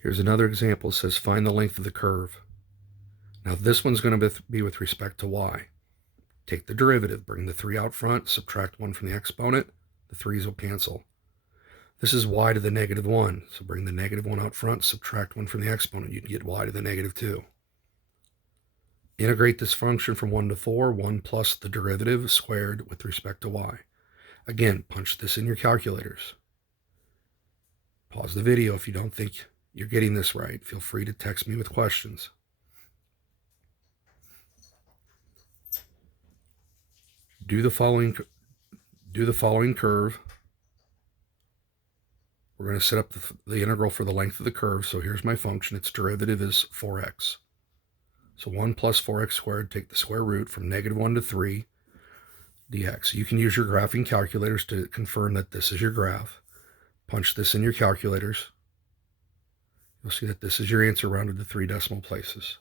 Here's another example. It says find the length of the curve. Now this one's going to be with respect to y. Take the derivative, bring the 3 out front, subtract 1 from the exponent, the 3's will cancel. This is y to the negative 1, so bring the negative 1 out front, subtract 1 from the exponent, you'd get y to the negative 2. Integrate this function from 1 to 4, 1 plus the derivative squared with respect to y. Again, punch this in your calculators. Pause the video if you don't think you're getting this right. Feel free to text me with questions. Do the following curve. We're going to set up the integral for the length of the curve. So here's my function. Its derivative is 4x. So 1 plus 4x squared, take the square root from negative 1 to 3 dx. You can use your graphing calculators to confirm that this is your graph. Punch this in your calculators. You'll see that this is your answer rounded to 3 decimal places.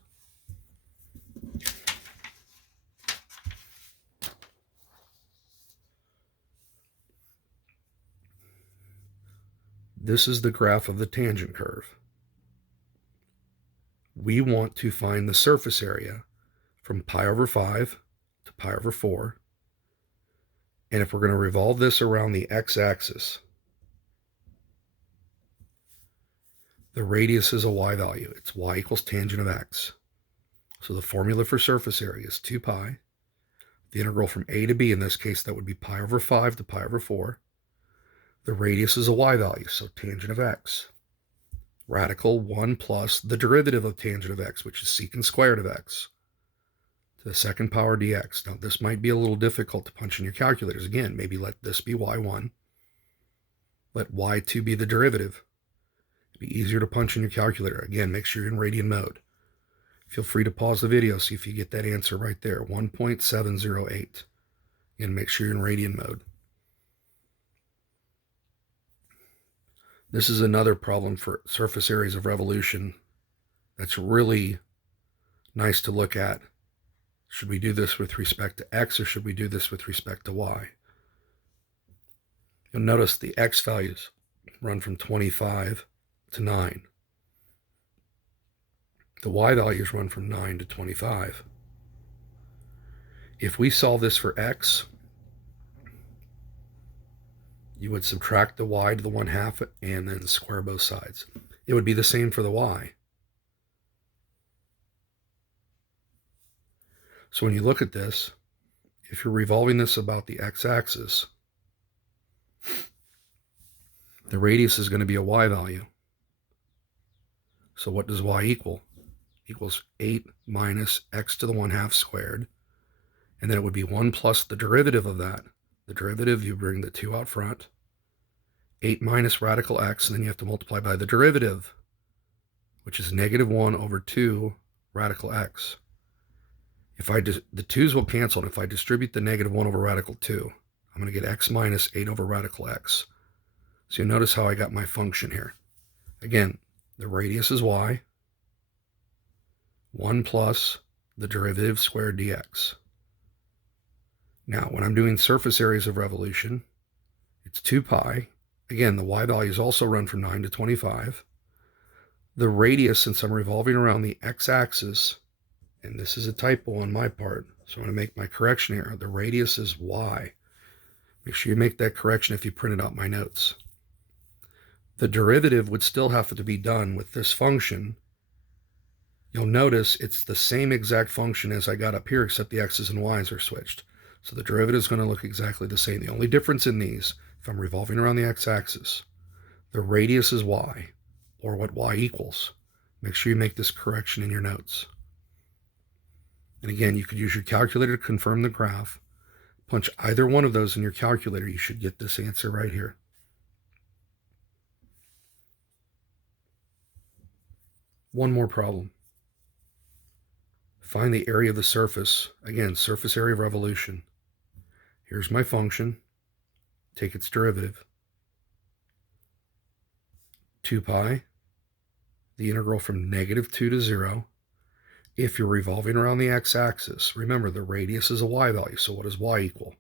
This is the graph of the tangent curve. We want to find the surface area from pi over 5 to pi over 4. And if we're going to revolve this around the x-axis, the radius is a y value. It's y equals tangent of x. So the formula for surface area is 2 pi. The integral from a to b, in this case, that would be pi over 5 to pi over 4. The radius is a y value, so tangent of x. Radical 1 plus the derivative of tangent of x, which is secant squared of x, to the second power dx. Now, this might be a little difficult to punch in your calculators. Again, maybe let this be y1. Let y2 be the derivative. It'd be easier to punch in your calculator. Again, make sure you're in radian mode. Feel free to pause the video, see if you get that answer right there, 1.708. Again, make sure you're in radian mode. This is another problem for surface areas of revolution that's really nice to look at. Should we do this with respect to x or should we do this with respect to y? You'll notice the x values run from 25 to 9. The y values run from 9 to 25. If we solve this for x, you would subtract the y to the 1/2 and then square both sides. It would be the same for the y. So when you look at this, if you're revolving this about the x-axis, the radius is going to be a y value. So what does y equal? Equals 8 minus x to the 1/2 squared. And then it would be 1 plus the derivative of that. The derivative, you bring the 2 out front. 8 minus radical x, and then you have to multiply by the derivative, which is negative 1 over 2 radical x. The 2's will cancel, and if I distribute the negative 1 over radical 2, I'm going to get x minus 8 over radical x. So you notice how I got my function here. Again, the radius is y. 1 plus the derivative squared dx. Now, when I'm doing surface areas of revolution, it's 2 pi. Again, the y values also run from 9 to 25. The radius, since I'm revolving around the x-axis, and this is a typo on my part, so I'm going to make my correction here. The radius is y. Make sure you make that correction if you printed out my notes. The derivative would still have to be done with this function. You'll notice it's the same exact function as I got up here, except the x's and y's are switched. So the derivative is going to look exactly the same. The only difference in these, if I'm revolving around the x-axis, the radius is y, or what y equals. Make sure you make this correction in your notes. And again, you could use your calculator to confirm the graph. Punch either one of those in your calculator. You should get this answer right here. One more problem. Find the area of the surface. Again, surface area of revolution. Here's my function. Take its derivative. 2 pi. The integral from negative 2 to 0. If you're revolving around the x-axis, remember the radius is a y value, so what does y equal?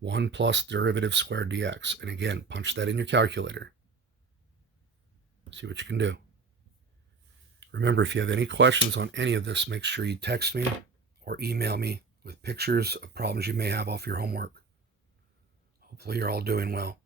1 plus derivative squared dx. And again, punch that in your calculator. See what you can do. Remember, if you have any questions on any of this, make sure you text me or email me with pictures of problems you may have off your homework. Hopefully you're all doing well.